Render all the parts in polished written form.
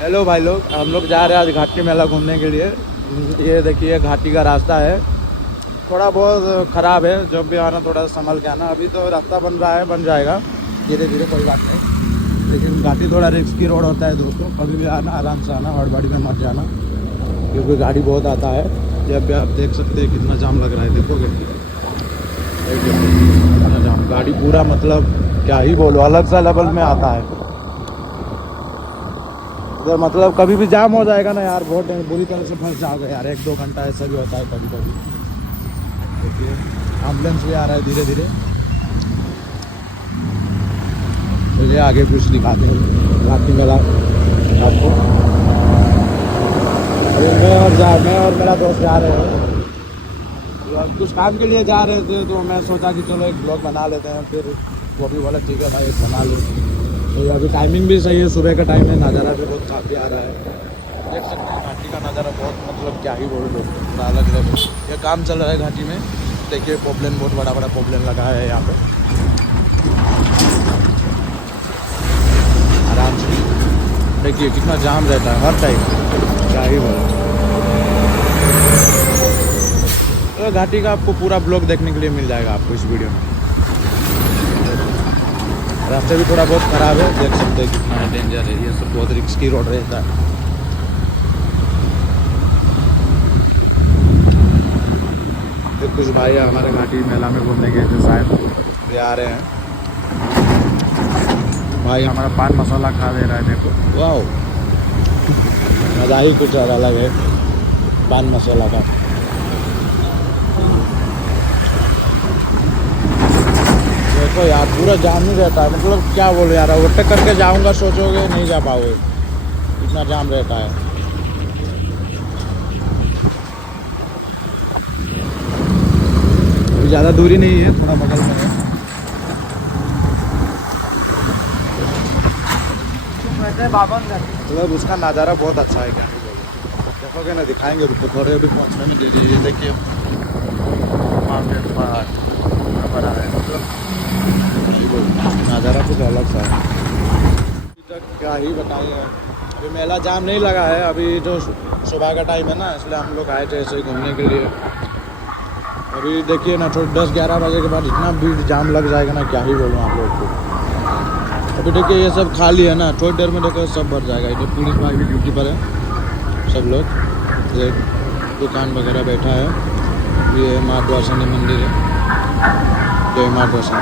Hello भाई लोग, हम लोग जा रहे हैं आज घाटी मेला घूमने के लिए। ये देखिए घाटी का रास्ता है, थोड़ा बहुत ख़राब है। जब भी आना थोड़ा सा संभल के आना। अभी तो रास्ता बन रहा है, बन जाएगा धीरे धीरे, कोई बात नहीं। लेकिन घाटी थोड़ा रिस्की रोड होता है दोस्तों, कभी भी आना आराम से आना, हड़बड़ी में मत जाना क्योंकि गाड़ी बहुत आता है। जब भी आप देख सकते हैं कितना जाम लग रहा है, देखोगे कितना जाम, गाड़ी पूरा मतलब क्या ही बोलो, अलग सा लेवल में आता है उधर। मतलब कभी भी जाम हो जाएगा ना यार, बहुत बुरी तरह से फंस जाओगे यार। 1-2 घंटा ऐसा भी होता है कभी कभी। देखिए एम्बुलेंस भी आ रहा है धीरे धीरे। मुझे आगे कुछ दिखा दे घाटी मेला आपको। अभी मैं और मेरा दोस्त जा रहे हैं, कुछ काम के लिए जा रहे थे, तो मैं सोचा कि चलो एक ब्लॉग बना लेते हैं। फिर वो भी बोला ठीक है भाई बना लो। तो अभी टाइमिंग भी सही है, सुबह का टाइम है, नज़ारा भी बहुत काफ़ी आ रहा है। देख सकते हैं घाटी का नज़ारा, बहुत मतलब क्या ही बोल लो, पूरा अलग लेवल। ये काम चल रहा है घाटी में। देखिए पॉपलेन, बहुत बड़ा बड़ा पॉपलेन लगा है यहाँ पे, आराम से। देखिए कितना जाम रहता है हर टाइम, क्या ही बोलो। तो घाटी का आपको पूरा ब्लॉग देखने के लिए मिल जाएगा आपको इस वीडियो में। रास्ते भी थोड़ा बहुत ख़राब है, देख सकते हैं कितना डेंजर है, ये सब बहुत रिस्की रोड रहता है। फिर कुछ भाई हमारे घाटी मेला में घूमने गए थे शायद, ये आ रहे हैं। भाई हमारा पान मसाला खा दे रहा है, देखो वाह, मज़ा ही कुछ अलग है पान मसाला का। देखो यार पूरा जाम ही रहता है, मतलब क्या बोलो यार, ओवरटेक करके जाऊंगा सोचोगे नहीं जा पाओगे, इतना जाम रहता है। अभी ज़्यादा दूरी नहीं है, थोड़ा बगल में है। मतलब उसका नज़ारा बहुत अच्छा है, क्या ही बोलो। देखोगे ना, दिखाएंगे, रुको थोड़े अभी पहुँचने में दे दीजिए। देखिए माउंटेन पहाड़ बड़ा है, मतलब नज़ारा कुछ अलग सा है। अभी तक क्या ही बताइए, अभी मेला जाम नहीं लगा है। अभी जो सुबह का टाइम है ना, इसलिए हम लोग आए थे ऐसे ही घूमने के लिए। अभी देखिए ना, थोड़ी 10-11 बजे के बाद इतना भीड़ जाम लग जाएगा ना, क्या ही बोलूँ आप लोग को। अभी देखिए ये सब खाली है ना, थोड़ी देर में देखो सब भर जाएगा। इधर पुलिस भाई भी ड्यूटी पर है, सब लोग ये दुकान वगैरह बैठा है। ये माँ द्वारसनी मंदिर है, जय माँ द्वारसनी।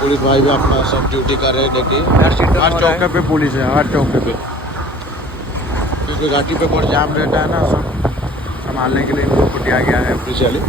पुलिस भाई भी अपना सब ड्यूटी कर रहे हैं। देखिए हर चौके पे पुलिस है, हर चौके पे, क्योंकि घाटी पे बहुत जाम रहता है ना, सब संभालने के लिए इन लोग को दिया गया है ऑफिशियली।